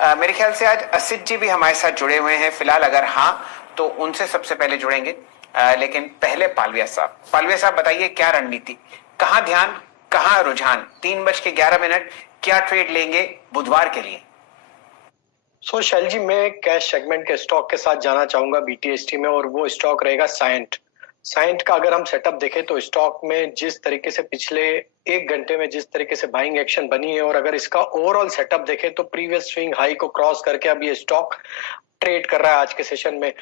मेरे ख्याल से आज असित जी भी हमारे साथ जुड़े हुए हैं। फिलहाल अगर हाँ तो उनसे सबसे पहले जुड़ेंगे। लेकिन पहले पालविया साहब बताइए, क्या रणनीति, कहाँ ध्यान, कहाँ रुझान? 3:11 क्या ट्रेड लेंगे बुधवार के लिए? शैल जी, मैं कैश सेगमेंट के स्टॉक के साथ जाना चाहूंगा बीटीएसटी में, और वो स्टॉक रहेगा साइंट। साइंट का अगर हम सेटअप देखें तो स्टॉक में जिस तरीके से पिछले 1 घंटे में जिस तरीके से बाइंग एक्शन बनी है, और अगर इसका ओवरऑल सेटअप देखें तो प्रीवियस स्विंग हाई को क्रॉस करके अब ये स्टॉक ट्रेड कर रहा है आज के सेशन में।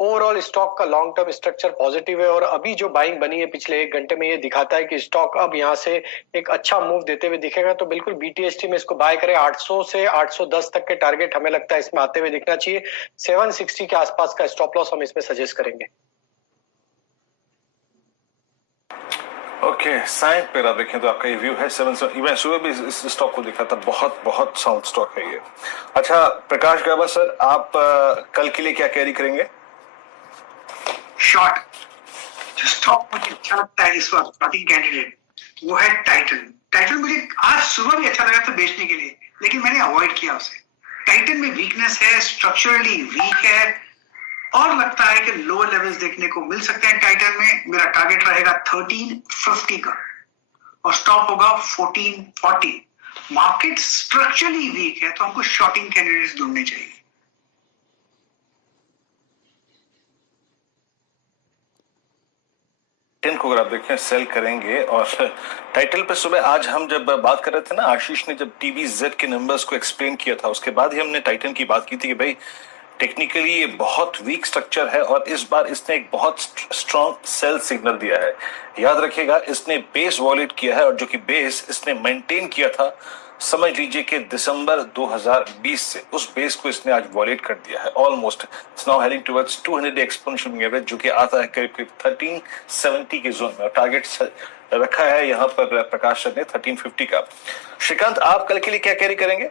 ओवरऑल स्टॉक का लॉन्ग टर्म स्ट्रक्चर पॉजिटिव है, और अभी जो बाइंग बनी है पिछले 1 घंटे में ये दिखाता है कि स्टॉक अब यहाँ से एक अच्छा मूव देते हुए दिखेगा। तो बिल्कुल बीटीएसटी में इसको बाय करें। 800 से 810 तक के टारगेट हमें लगता है इसमें आते हुए दिखना चाहिए। 760 के आसपास का स्टॉप लॉस हम इसमें सजेस्ट करेंगे। ओके, साइंट पे आप देखें तो आपका ये व्यू है 7। मैं सुबह भी इस स्टॉक को देखा था, बहुत बहुत साउंड स्टॉक है ये। अच्छा प्रकाश गाबा सर, आप कल के लिए क्या कैरी करेंगे? शॉर्ट जो स्टॉक मुझे अच्छा लगता है इस वक्त स्टार्टिंग कैंडिडेट, वो है टाइटन मुझे आज सुबह भी अच्छा लगा था बेचने के लिए, लेकिन मैंने अवॉइड किया उसे। टाइटन में वीकनेस है, स्ट्रक्चरली वीक है, और लगता है कि लोअर लेवल्स देखने को मिल सकते हैं टाइटन में। मेरा टारगेट रहेगा 1350 का और स्टॉप होगा 1440। मार्केट स्ट्रक्चरली वीक है तो हमको शॉर्टिंग कैंडिडेट्स ढूंढने चाहिए। को अगर आप देखें सेल करेंगे। और टाइटल पे सुबह आज हम जब बात कर रहे थे ना, आशीष ने जब टीवीजेड के नंबर्स को एक्सप्लेन किया था, उसके बाद ही हमने टाइटन की बात की थी कि भाई टेक्निकली ये बहुत वीक स्ट्रक्चर है और इस बार इसने एक बहुत स्ट्रॉन्ग सेल सिग्नल दिया है। याद रखिएगा, इसने बेस वॉलेट किया है, और जो कि बेस इसने मेंटेन किया था, समझ लीजिए कि दिसंबर 2020 से, उस बेस को इसने आज वॉलेट कर दिया है almost. It's now heading towards 200 exponential moving average, जो कि आता है करीब करीब 1370 के जोन में। टारगेट रखा है यहाँ पर प्रकाश सर ने 1350 का। श्रीकांत, आप कल के लिए क्या कैरी करेंगे?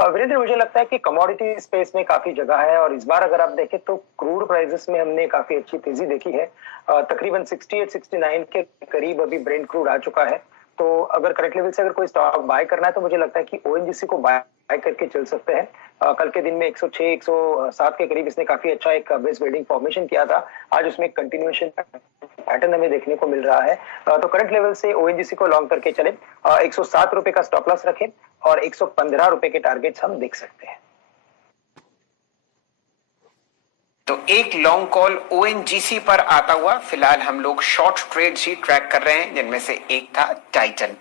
वीरेंद्र, मुझे लगता है कि कमोडिटी स्पेस में काफी जगह है, और इस बार अगर आप देखें तो क्रूड प्राइसेस में हमने काफी अच्छी तेजी देखी है। तकरीबन 68-69 के करीब अभी ब्रेंट क्रूड आ चुका है। तो अगर करंट लेवल से अगर कोई स्टॉक बाय करना है तो मुझे लगता है कि ओएनजीसी को बाय करके चल सकते हैं। कल के दिन में 106 107 के करीब इसने काफी अच्छा एक बेस बिल्डिंग फॉर्मेशन किया था। आज उसमें कंटिन्यूएशन पैटर्न हमें देखने को मिल रहा है। तो करंट लेवल से ओएनजीसी को लॉन्ग करके चले। 107 रुपए का स्टॉप लॉस रखें और 115 रुपए के टारगेट्स हम देख सकते हैं। तो एक लॉन्ग कॉल ओएनजीसी पर आता हुआ फिलहाल हम लोग शॉर्ट ट्रेड ही ट्रैक कर रहे हैं, जिनमें से एक था टाइटन।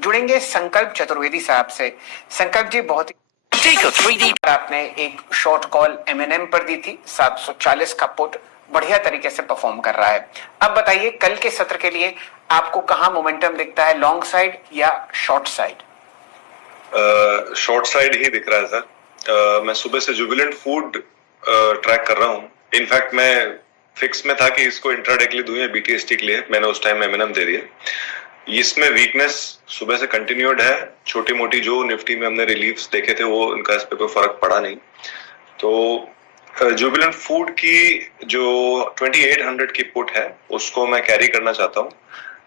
जुड़ेंगे संकल्प चतुर्वेदी साहब से। संकल्प जी, बहुत ही आपने एक शॉर्ट कॉल एमएनएम पर दी थी, 740 का पुट बढ़िया तरीके से परफॉर्म कर रहा है। अब बताइए कल के सत्र के लिए आपको कहां मोमेंटम दिखता है, लॉन्ग साइड या शॉर्ट साइड? शॉर्ट साइड ही दिख रहा है सर। मैं सुबह से जुबिलेंट फूड ट्रैक कर रहा हूँ। इनफैक्ट मैं फिक्स में था कि इसको इंट्राडे के लिए दूं या बीटीएसटी के लिए, मैंने उस टाइम एमएनएम दे दिया। इसमें वीकनेस सुबह से कंटिन्यूड है। छोटी मोटी जो निफ्टी में हमने रिलीफ्स देखे थे वो उनका इस पे कोई फर्क पड़ा नहीं। तो जुबिलेंट फूड की जो 2800 की पुट है उसको मैं कैरी करना चाहता हूँ।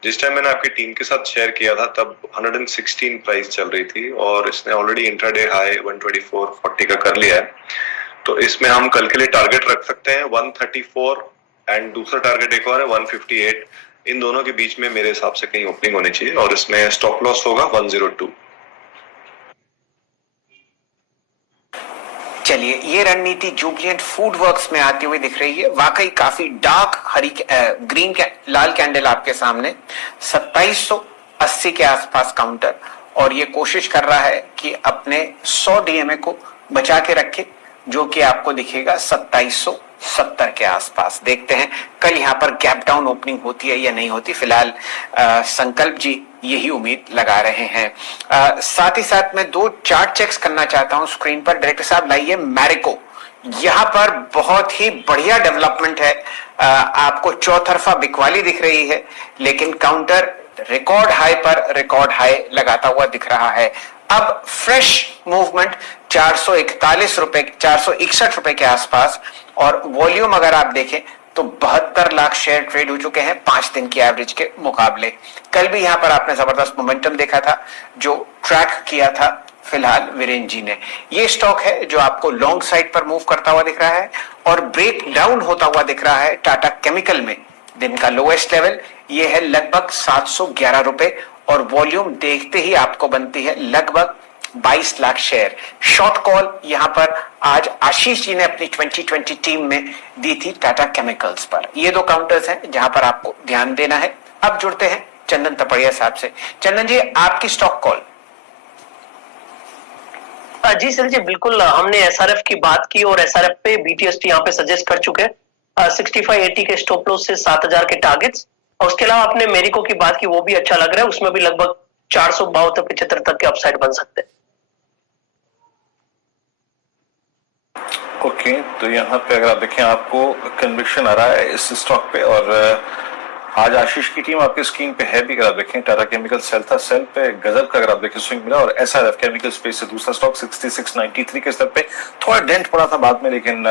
जिस टाइम मैंने आपकी टीम के साथ शेयर किया था तब 116 प्राइस चल रही थी, और इसने ऑलरेडी इंट्राडे हाई 124.40 का कर लिया है। तो इसमें हम कल के लिए टारगेट रख सकते हैं 134, एंड दूसरा टारगेट एक और है 158। इन दोनों के बीच में मेरे हिसाब से कहीं ओपनिंग होनी चाहिए, और इसमें स्टॉप लॉस होगा 102। चलिए, ये रणनीति जुबिलेंट फूड वर्क्स में आती हुई दिख रही है। वाकई काफी डार्क ग्रीन लाल कैंडल आपके सामने, 2780 के आसपास काउंटर, और ये कोशिश कर रहा है कि अपने 100 डीएमए को बचा के रखे, जो कि आपको दिखेगा 2770 के आसपास। देखते हैं कल यहाँ पर गैप डाउन ओपनिंग होती है या नहीं होती। फिलहाल संकल्प जी यही उम्मीद लगा रहे हैं। साथ ही साथ मैं 2 चार्ट चेक्स करना चाहता हूं स्क्रीन पर। डायरेक्टर साहब लाइए मैरिको, यहाँ पर बहुत ही बढ़िया डेवलपमेंट है। आपको चौतरफा बिकवाली दिख रही है, लेकिन काउंटर रिकॉर्ड हाई पर रिकॉर्ड हाई लगाता हुआ दिख रहा है। अब फ्रेश मूवमेंट 441 रुपए 461 रुपए के आसपास, और वॉल्यूम अगर आप देखें तो 72 लाख शेयर ट्रेड हो चुके हैं 5 दिन की एवरेज के मुकाबले। कल भी यहां पर आपने जबरदस्त मोमेंटम देखा था जो ट्रैक किया था फिलहाल वीरेन जी ने। ये स्टॉक है जो आपको लॉन्ग साइड पर मूव करता हुआ दिख रहा है और ब्रेक डाउन होता हुआ दिख रहा है टाटा केमिकल में। दिन का लोएस्ट लेवल ये है लगभग 711 रुपए और वॉल्यूम देखते ही आपको बनती है लगभग 22 लाख शेयर। शॉर्ट कॉल यहां पर आज आशीष जी ने अपनी 2020 टीम में दी थी टाटा केमिकल्स पर। ये दो काउंटर्स हैं जहां पर आपको ध्यान देना है। अब जुड़ते हैं चंदन तपड़िया साहब से। चंदन जी, आपकी स्टॉक कॉल। जी सर जी, बिल्कुल। हमने एसआरएफ की बात की और एसआरएफ पे बीटीएसटी यहाँ पे सजेस्ट कर चुके हैं 6580 के स्टॉप लॉस से 7000 के टारगेट्स। और उसके अलावा आपने मेरिको की बात की, वो भी अच्छा लग रहा है। उसमें भी लगभग 472-75 तक के अपसाइड बन सकते हैं। ओके, तो यहाँ पे अगर आप देखें आपको कन्विक्शन आ रहा है इस स्टॉक पे। और आज आशीष की टीम आपके स्क्रीन पे है भी। अगर आप देखें टाटा केमिकल सेल था, सेल पे गजब का अगर आप देखें स्विंग मिला। और एसआरएफ केमिकल स्पेस से दूसरा स्टॉक 6693 के स्तर पे थोड़ा डेंट पड़ा था बाद में, लेकिन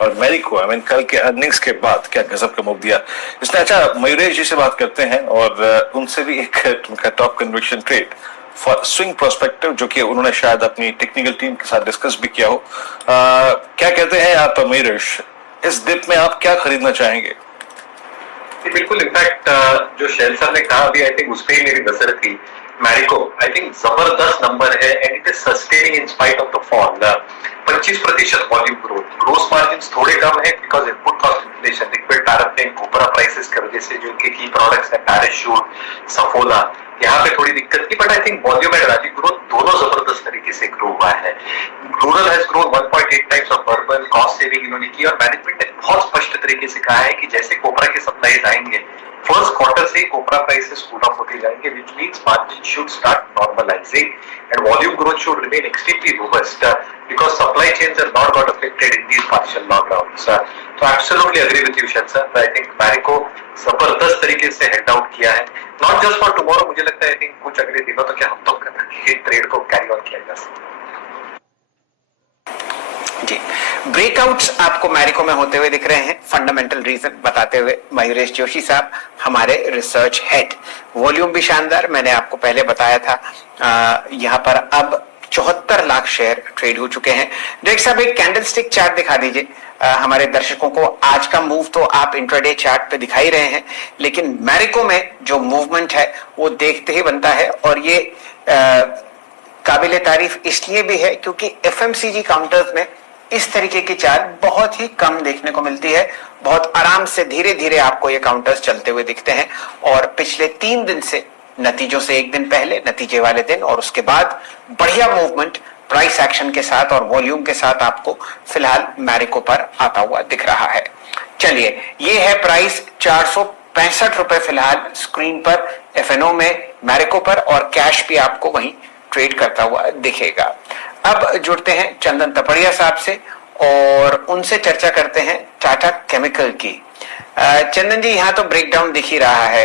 और मेरिको कल के अर्निंग्स के बाद क्या गजब का मूव दिया इसने। अच्छा, मयूरेश जी से बात करते हैं और उनसे भी एक top conviction trade for swing prospective जो कि उन्होंने शायद अपनी टेक्निकल टीम के साथ डिस्कस भी किया हो। क्या कहते हैं आप मयूरेश, इस डिप में आप क्या खरीदना चाहेंगे? बिल्कुल, इनफैक्ट जो शेल सर ने कहा अभी, आई थिंक उस पर ही मेरी नजर थी। मैरिको आई थिंक जबरदस्त नंबर है and it is sustaining in spite of the fall. 25% volume growth, gross margin थोड़े कम है because input cost inflation, liquid paraffin, copra prices की वजह से जो इनके की प्रोडक्ट्स है पैराशूट, सफोला, यहाँ पे थोड़ी दिक्कत थी। But I think volume and value growth दोनों जबरदस्त तरीके से ग्रो हुआ है। Rural has grown 1.8 times of urban, cost saving इन्होंने की और मैनेजमेंट ने बहुत स्पष्ट तरीके से कहा है कि जैसे कोपरा के सप्लाईज आएंगे फर्स्ट क्वार्टर से कोपरा प्राइसेस कूल ऑफ होते जाएंगे, which means margin should start normalizing and volume growth should remain extremely robust because supply chains have not got affected in these partial lockdowns. So absolutely agree with you, Shan sir. I think Marico जबरदस्त तरीके से head out किया है, not just for tomorrow. मुझे लगता है I think कुछ अगले दिनों तक हम तक ट्रेड को कैरी ऑन किया जा सकता है। जी, ब्रेकआउट्स आपको मैरिको में होते हुए दिख रहे हैं। फंडामेंटल रीजन बताते हुए मयूरेश जोशी साहब, हमारे रिसर्च हेड। वॉल्यूम भी शानदार, मैंने आपको पहले बताया था। यहाँ पर अब 74 लाख शेयर ट्रेड हो चुके हैं। डायरेक्टर साहब, एक कैंडलस्टिक चार्ट दिखा दीजिए हमारे दर्शकों को। आज का मूव तो आप इंट्राडे चार्ट पे दिखाई रहे हैं, लेकिन मैरिको में जो मूवमेंट है वो देखते ही बनता है। और ये काबिले तारीफ इसलिए भी है क्योंकि एफएमसीजी काउंटर्स में इस तरीके की चार्ट बहुत ही कम देखने को मिलती है। बहुत आराम से धीरे धीरे आपको ये काउंटर्स चलते हुए दिखते हैं। और पिछले 3 दिन से, नतीजों से एक दिन पहले, नतीजे वाले दिन और उसके बाद बढ़िया मूवमेंट प्राइस एक्शन के साथ और वॉल्यूम के साथ आपको फिलहाल मैरिको पर आता हुआ दिख रहा है। चलिए, ये है प्राइस 465 रुपए फिलहाल स्क्रीन पर एफएनओ में मैरिको पर, और कैश भी आपको वहीं ट्रेड करता हुआ दिखेगा। अब जुड़ते हैं चंदन तपड़िया साहब से और उनसे चर्चा करते हैं टाटा केमिकल की। चंदन जी, यहाँ तो ब्रेकडाउन दिख ही रहा है।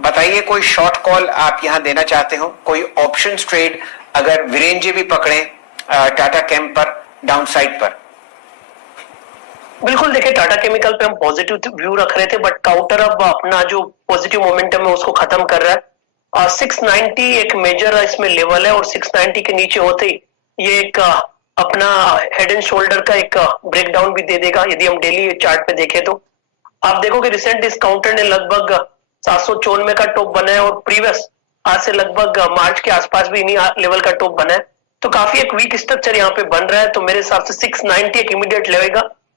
बताइए, कोई शॉर्ट कॉल आप यहाँ देना चाहते हो? कोई ऑप्शंस ट्रेड अगर वीरेन जी भी पकड़े टाटा केम पर डाउन साइड पर? बिल्कुल, देखिए टाटा केमिकल पे हम पॉजिटिव व्यू रख रहे थे, बट काउंटर अब अपना जो पॉजिटिव मोमेंटम है उसको खत्म कर रहा है। 690 एक मेजर इसमें लेवल है और 690 के नीचे होते ही ये एक अपना हेड एंड शोल्डर का एक ब्रेकडाउन भी दे देगा। यदि हम डेली चार्ट पे देखें तो आप देखोगे रिसेंट इस काउंटर ने लगभग 794 का टॉप बनाया और प्रीवियस आज से लगभग मार्च के आसपास भी इन्हीं लेवल का टॉप बना है। तो काफी एक वीक स्ट्रक्चर यहाँ पे बन रहा है। तो मेरे हिसाब से 690 एक इमीडिएट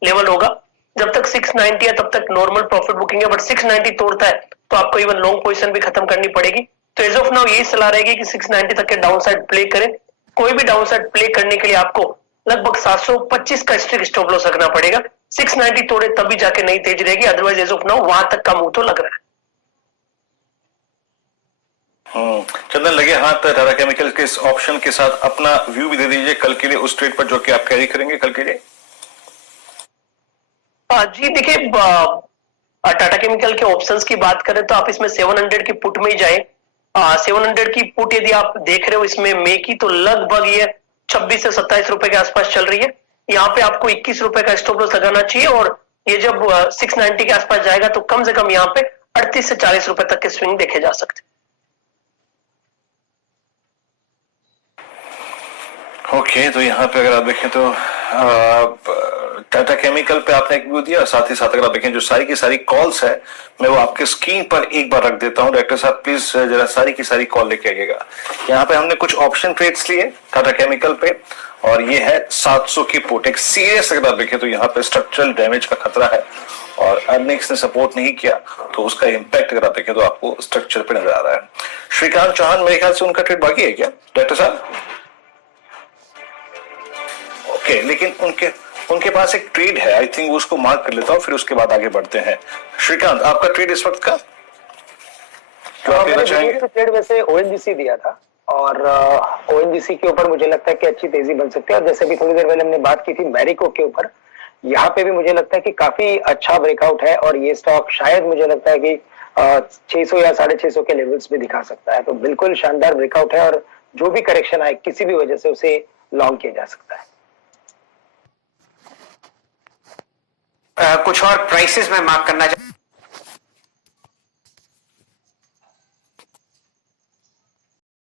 लेवल होगा। जब तक 690 है तब तक नॉर्मल प्रॉफिट बुकिंग है, बट 690 तोड़ता है तो आपको इवन लॉन्ग पोजीशन भी खत्म करनी पड़ेगी। तो एज ऑफ नाउ यही सलाह रहेगी कि 690 तक के डाउन साइड प्ले करें। कोई भी डाउन साइड प्ले करने के लिए आपको लगभग 725 का स्ट्रिक्ट स्टॉप लॉस रखना पड़ेगा। 690 तोड़े तभी जाके नई तेज रहेगी, अदरवाइज एज ऑफ नाउ वहां तक का मुंह तो लग रहा है। चंदन, लगे हाथ टाटा केमिकल के इस ऑप्शन के साथ अपना व्यू भी दे दीजिए कल के लिए उस ट्रेड पर जो कि आप कैरी करेंगे कल के लिए। जी देखिए, टाटा केमिकल के ऑप्शंस की बात करें तो आप इसमें 700 की पुट में ही जाए। 700 की पुट यदि आप देख रहे हो इसमें मे की, तो लगभग ये 26 से 27 रुपए के आसपास चल रही है। यहाँ पे आपको 21 रुपए का स्टॉप लॉस लगाना चाहिए और ये जब 690 के आसपास जाएगा तो कम से कम यहाँ पे 38 से 40 रुपए तक के स्विंग देखे जा सकते। ओके, तो यहाँ पे अगर आप देखें तो टाटा केमिकल पे आपने एक व्यू दिया, साथ ही साथ अगर आप देखें जो सारी की सारी कॉल्स है मैं वो आपके स्क्रीन पर एक बार रख देता हूँ। डायरेक्टर साहब प्लीज जरा सारी की सारी कॉल लेके आइएगा। यहाँ पे हमने कुछ ऑप्शन ट्रेड्स लिए टाटा केमिकल पे, और ये है 700 की पुट। एक सीरियस अगर आप देखें तो यहाँ पे स्ट्रक्चरल डैमेज का खतरा है, और अर्निंग्स ने सपोर्ट नहीं किया तो उसका इंपैक्ट अगर आप देखें तो आपको स्ट्रक्चर पे नजर आ रहा है। श्रीकांत चौहान, मेरे ख्याल से उनका ट्रेड बाकी है क्या डायरेक्टर साहब? ओके, लेकिन उनके पास एक ट्रेड है, आई थिंक उसको मार्क कर लेता हूं, फिर उसके बाद आगे बढ़ते हैं। श्रीकांत, आपका ट्रेड इस वक्त का जो आप लेना चाहेंगे? ट्रेड वैसे ओएनजीसी दिया था, और ओएनजीसी के ऊपर मुझे लगता है कि अच्छी तेजी बन सकती है। और जैसे भी थोड़ी देर पहले हमने बात की थी मैरिको के ऊपर, यहाँ पे भी मुझे लगता है कि काफी अच्छा ब्रेकआउट है, और ये स्टॉक शायद मुझे लगता है कि 600 या 650 के लेवल्स भी दिखा सकता है। तो बिल्कुल शानदार ब्रेकआउट है, और जो भी करेक्शन आए किसी भी वजह से उसे लॉन्ग किया जा सकता है। कुछ और प्राइसेस में मार्क करना चाहूँ।